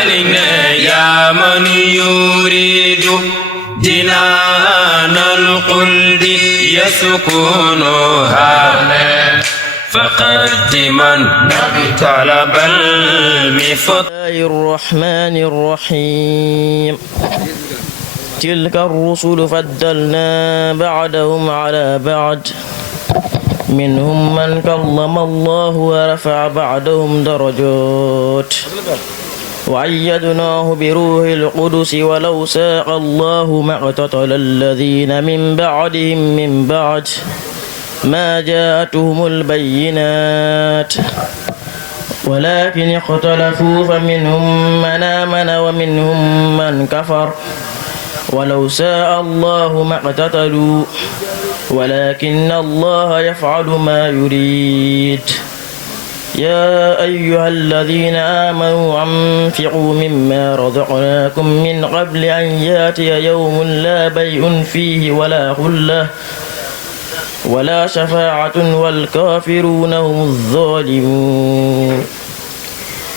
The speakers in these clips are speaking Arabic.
علينا يا من يريد جنان الخلد يسكنها فقدما طلب المفضل. الرحمن الرحيم. تلك الرسل فضلنا بعدهم على بعد منهم من كلم الله ورفع بعدهم درجات وأيدناه بروح القدس ولو شاء الله ما اقتتل الذين من بعدهم من بعد ما جاءتهم البينات ولكن اختلفوا فمنهم من آمن ومنهم من كفر ولو شاء الله ما اقتتلوا ولكن الله يفعل ما يريد. يا أيها الذين آمنوا أنفقوا مما رزقناكم من قبل أن يأتي يوم لا بيع فيه ولا خلة ولا شفاعة والكافرون هم الظالمون.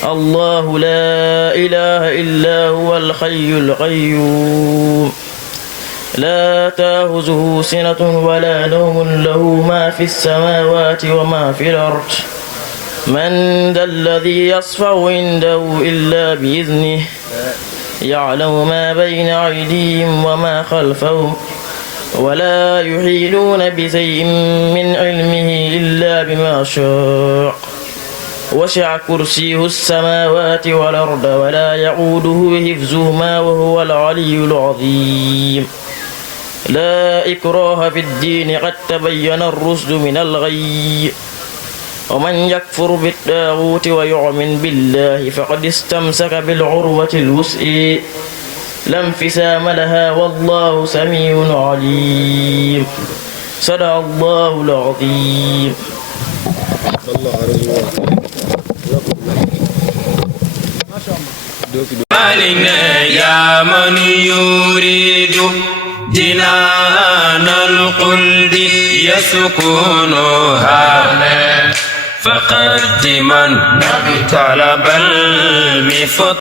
الله لا إله إلا هو الحي القيوم لا تأخذه سنة ولا نوم له ما في السماوات وما في الأرض من ذا الذي يشفع عنده إلا بإذنه يعلم ما بين أيديهم وما خلفهم ولا يحيطون بشيء من علمه إلا بما شاء وسع كرسيه السماوات والأرض ولا يؤوده حفظهما وهو العلي العظيم. لا إكراه في الدين قد تبين الرشد من الغي ومن يكفر بالطاغوت ويؤمن بالله فقد استمسك بالعروة الوثقى لا انفصام لها والله سميع عليم. صدق الله العظيم. علينا يا من يريد جنان الخلد يسكنها فقدما طلب المفضل.